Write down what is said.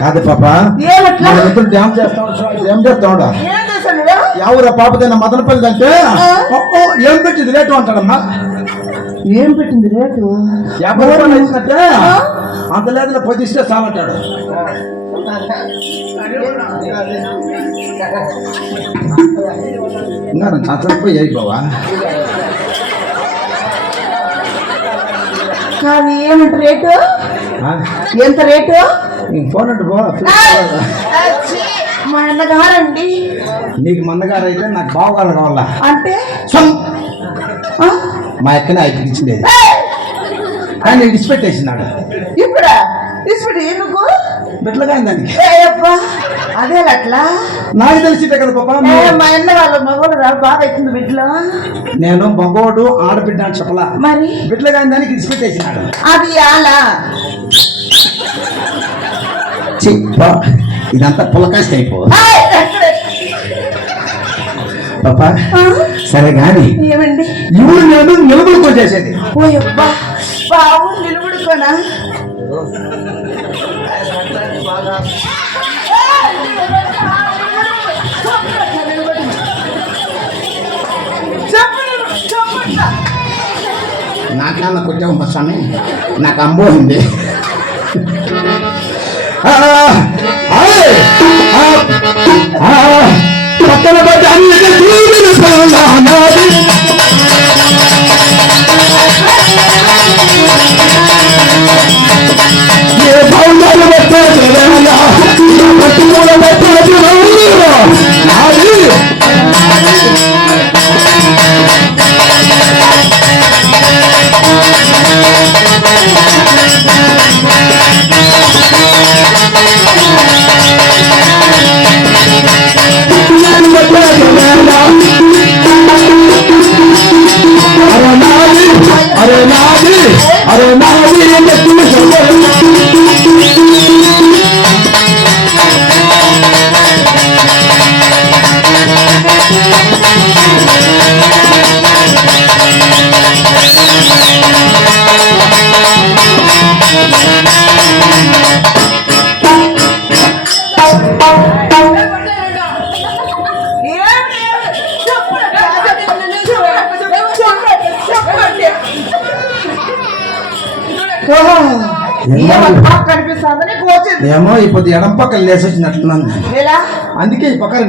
కాదు పాప డ్యామ్ చేస్తాడా ఎవరు పాపదైనా మదనపల్లి అంటే ఏం పెట్టింది రేటు అంటాడమ్మా. ఏం పెట్టింది రేటు? 50 రూపాయలు అయిందంటే అంత లేదు 10 ఇస్తే చాలంటాడు. ఇంకా చచ్చిపోయి అయిపోవా కానీ ఏమంట రేటు? ఎంత రేటు? ఫోన్ అంటే మా అన్నగారండి. నీకు మన్నగారు అయితే నాకు బావగారు కావాలా అంటే మా ఎక్కనే అయిపోయింది కానీ ఇడిచిపెట్టేసినాడు. ఇప్పుడు ఇడిచిపెట్టి ఎందుకు? బిడ్డలుగా దానికి అదే అట్లా నాకు తెలిసిందే కదా పాప. మా అన్న వాళ్ళ మగోడు బాగా అవుతుంది బిడ్డలో. నేను మగోడు ఆడబిడ్డ అని చెప్పలా, మరి బిడ్డలుగా దానికి ఇడిచిపెట్టేసినాడు. అది అలా ఇదంతా పులకాస్ట్ అయిపో పాపా. సరే గాని ఏమండి ఇప్పుడు నేను నిలబడుకో చేసేది. ఓయబ్బా బాబు నిలబడుకోనా? నాకన్నా కొంచెం స్వామి నాకు అంబోయింది. పక్కన ఏమో ఇప్పుడు ఎడం పక్కన లేసి వచ్చినట్లున్నాను, అందుకే ఈ పక్కన